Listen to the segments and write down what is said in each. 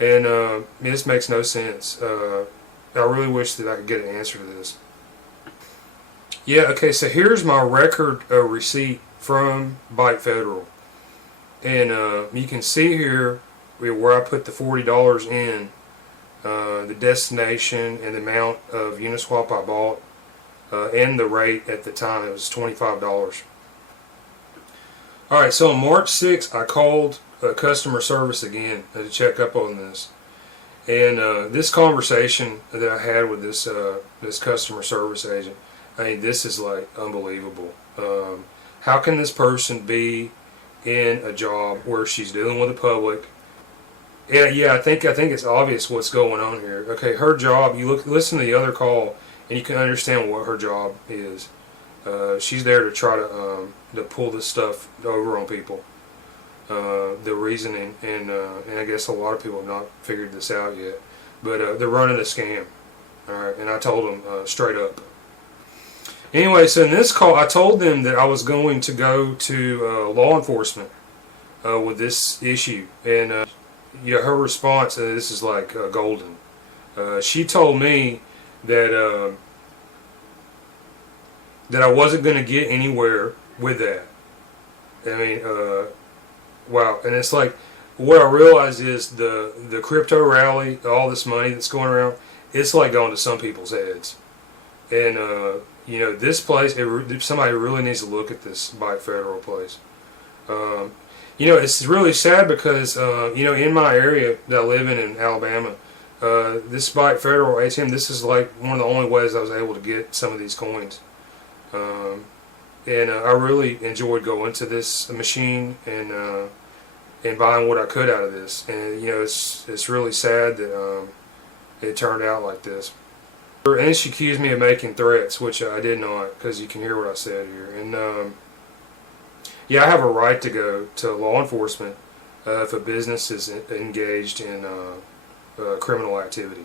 And this makes no sense. I really wish that I could get an answer to this. Yeah, okay, so here's my record receipt from Byte Federal. And you can see here where I put the $40 in, the destination and the amount of Uniswap I bought, and the rate at the time. It was $25. Alright, so on March 6th, I called customer service again to check up on this. And this conversation that I had with this customer service agent, I mean, this is like unbelievable. How can this person be in a job where she's dealing with the public? Yeah, I think it's obvious what's going on here. Okay, her job. Listen to the other call, and you can understand what her job is. She's there to try to pull this stuff over on people. The reasoning, and I guess a lot of people have not figured this out yet, but they're running a scam. All right, and I told them straight up. Anyway, so in this call, I told them that I was going to go to law enforcement with this issue, and yeah, her response, this is like golden. She told me that that I wasn't going to get anywhere with that. I mean, wow. And it's like, what I realize is the crypto rally, all this money that's going around, it's like going to some people's heads. And you know, this place, somebody really needs to look at this Byte Federal place. You know, it's really sad because you know, in my area that I live in Alabama, this Byte Federal ATM, this is like one of the only ways I was able to get some of these coins. And I really enjoyed going to this machine and buying what I could out of this. And you know, it's really sad that it turned out like this. And she accused me of making threats, which I did not, because you can hear what I said here. And yeah, I have a right to go to law enforcement if a business is engaged in criminal activity.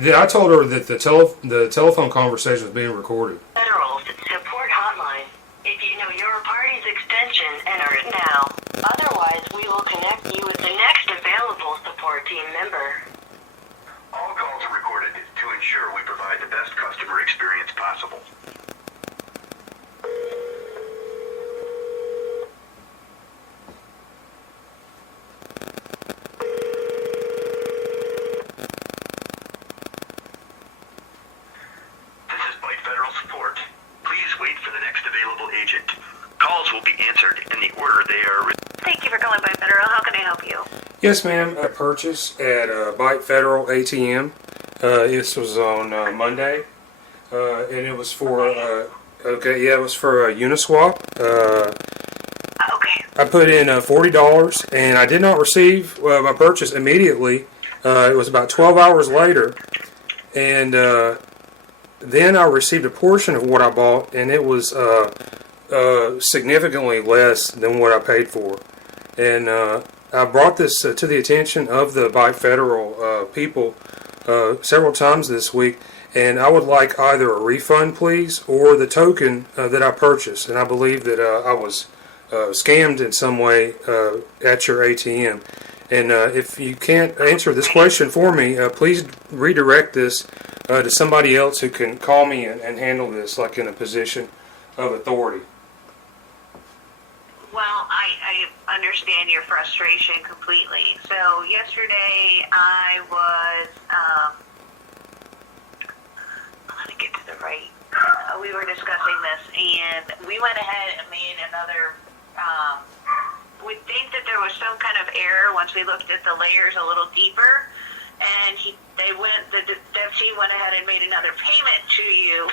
I told her that the telephone conversation was being recorded. Federal support hotline. If you know your party's extension, enter it now. Otherwise, we will connect you with the next available support team member. All calls are recorded to ensure we provide the best customer experience possible. This is Byte Federal Support. Please wait for the next available agent. Calls will be answered in the order they are. Thank you for calling Byte Federal. How can I help you? Yes, ma'am. I purchased at Byte Federal ATM. This was on Monday, and it was for it was for Uniswap. Okay. I put in $40, and I did not receive my purchase immediately. It was about 12 hours later, and then I received a portion of what I bought, and it was significantly less than what I paid for. And I brought this to the attention of the Byte Federal people several times this week, and I would like either a refund, please, or the token that I purchased. And I believe that I was scammed in some way at your ATM. And if you can't answer this question for me, please redirect this to somebody else who can call me and handle this, like in a position of authority. Well, I understand your frustration completely. So yesterday I was, let me get to the right, we were discussing this, and we went ahead and made another, we think that there was some kind of error once we looked at the layers a little deeper, and the dev team went ahead and made another payment to you.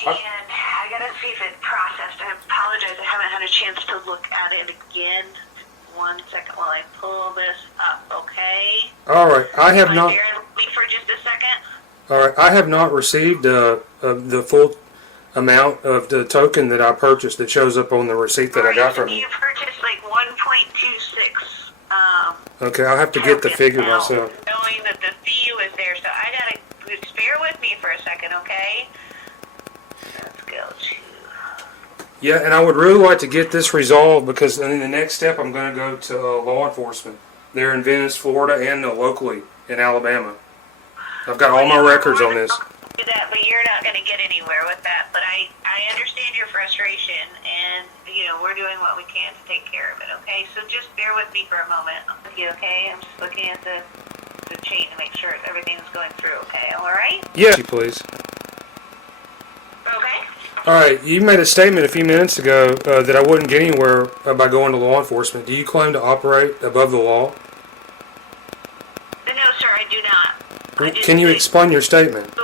And I gotta see if it processed. I apologize, I haven't had a chance to look at it again. 1 second while I pull this up, okay? Alright, I have not... Bear with me for just a second. Alright, I have not received the full amount of the token that I purchased that shows up on the receipt that I got from you. You purchased like 1.26. Okay, I'll have to get the figure now, myself. Knowing that the fee was there, so I gotta... Just bear with me for a second, okay? Let's go to... Yeah, and I would really like to get this resolved because in the next step I'm going to go to law enforcement there in Venice, Florida, and locally in Alabama. I've got all my records on this. Do that, but you're not going to get anywhere with that. But I understand your frustration, and we're doing what we can to take care of it. Okay, so just bear with me for a moment. Okay, I'm just looking at the chain to make sure everything's going through. Okay, all right? Yeah, please. Okay. All right, you made a statement a few minutes ago that I wouldn't get anywhere by going to law enforcement. Do you claim to operate above the law? No, sir, I do not. Can you explain your statement?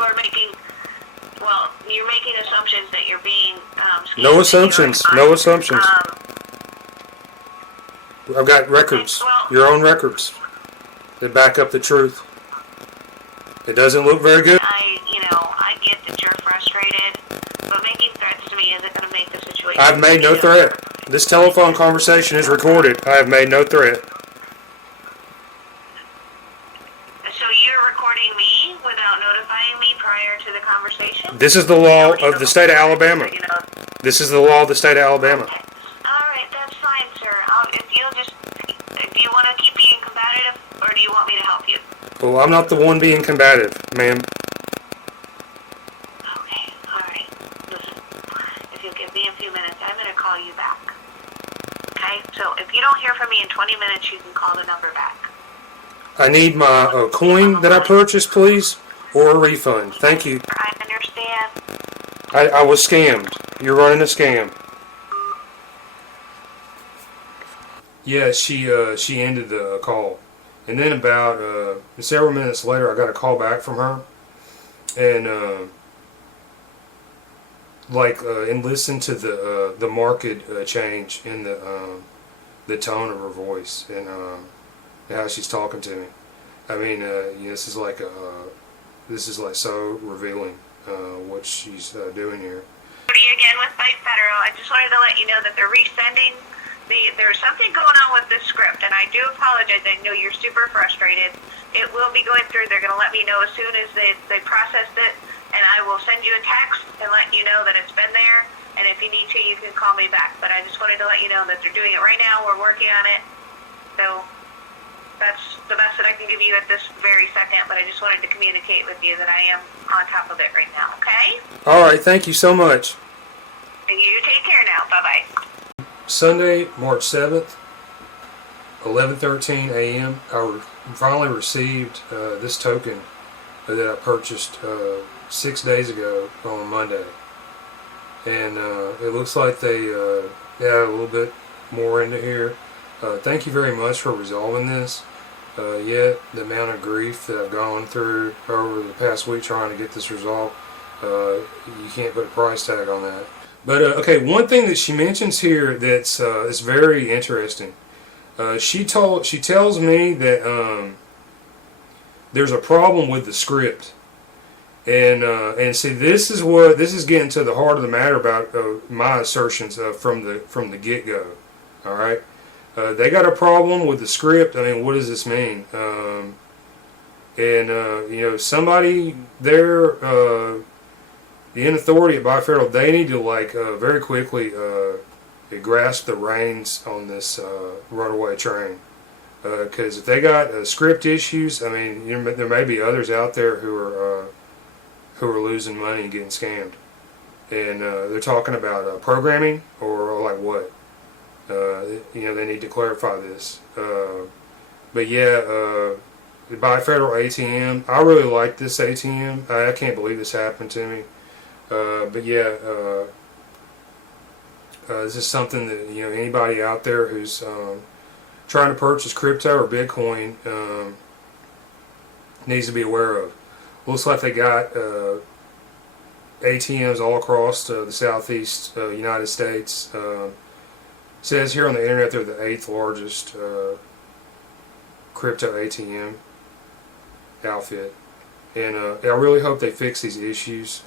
You're making assumptions that you're being scammed. No assumptions. No assumptions. I've got records. Your own records that back up the truth. It doesn't look very good. I get that you're frustrated, but making threats to me isn't going to make the situation. I've made no threat. This telephone conversation is recorded. I have made no threat. So you're recording me without notifying me prior to the conversation? This is the law of the state of Alabama. This is the law of the state of Alabama. Okay. All right, that's fine, sir. Do you want to keep being combative, or do you want me to help you? Well, I'm not the one being combative, ma'am. Okay, all right. Listen, if you'll give me a few minutes, I'm going to call you back. Okay? So if you don't hear from me in 20 minutes, you can call the number back. I need my coin that I purchased, please, or a refund. Thank you. I understand. I was scammed. You're running a scam. Yeah, she ended the call. And then about several minutes later, I got a call back from her. And and listened to the marked change in the tone of her voice and how she's talking to me. I mean, this is like so revealing what she's doing here. Again with Byte Federal, I just wanted to let you know that they're resending. There's something going on with this script, and I do apologize. I know you're super frustrated. It will be going through. They're going to let me know as soon as they processed it, and I will send you a text and let you know that it's been there. And if you need to, you can call me back. But I just wanted to let you know that they're doing it right now. We're working on it. So that's the best that I can give you at this very second. But I just wanted to communicate with you that I am on top of it right now. Okay? All right. Thank you so much. You take care now. Bye-bye. Sunday, March 7th, 11:13 a.m. I finally received this token that I purchased 6 days ago on Monday. And it looks like they add a little bit more into here. Thank you very much for resolving this. Yet the amount of grief that I've gone through over the past week trying to get this resolved, you can't put a price tag on that. But okay, one thing that she mentions here that's is very interesting. She tells me that there's a problem with the script, and see, this is getting to the heart of the matter about my assertions from the get-go. All right, they got a problem with the script. I mean, what does this mean? Somebody there. The authority at Byte Federal, they need to very quickly grasp the reins on this runaway train. Because if they got script issues, I mean, there may be others out there who are losing money and getting scammed. And they're talking about programming or like what? They need to clarify this. But yeah, the Byte Federal ATM, I really like this ATM. I can't believe this happened to me. But yeah, this is something that anybody out there who's trying to purchase crypto or Bitcoin needs to be aware of. Looks like they got ATMs all across the southeast United States. Says here on the internet they're the 8th largest crypto ATM outfit, and I really hope they fix these issues.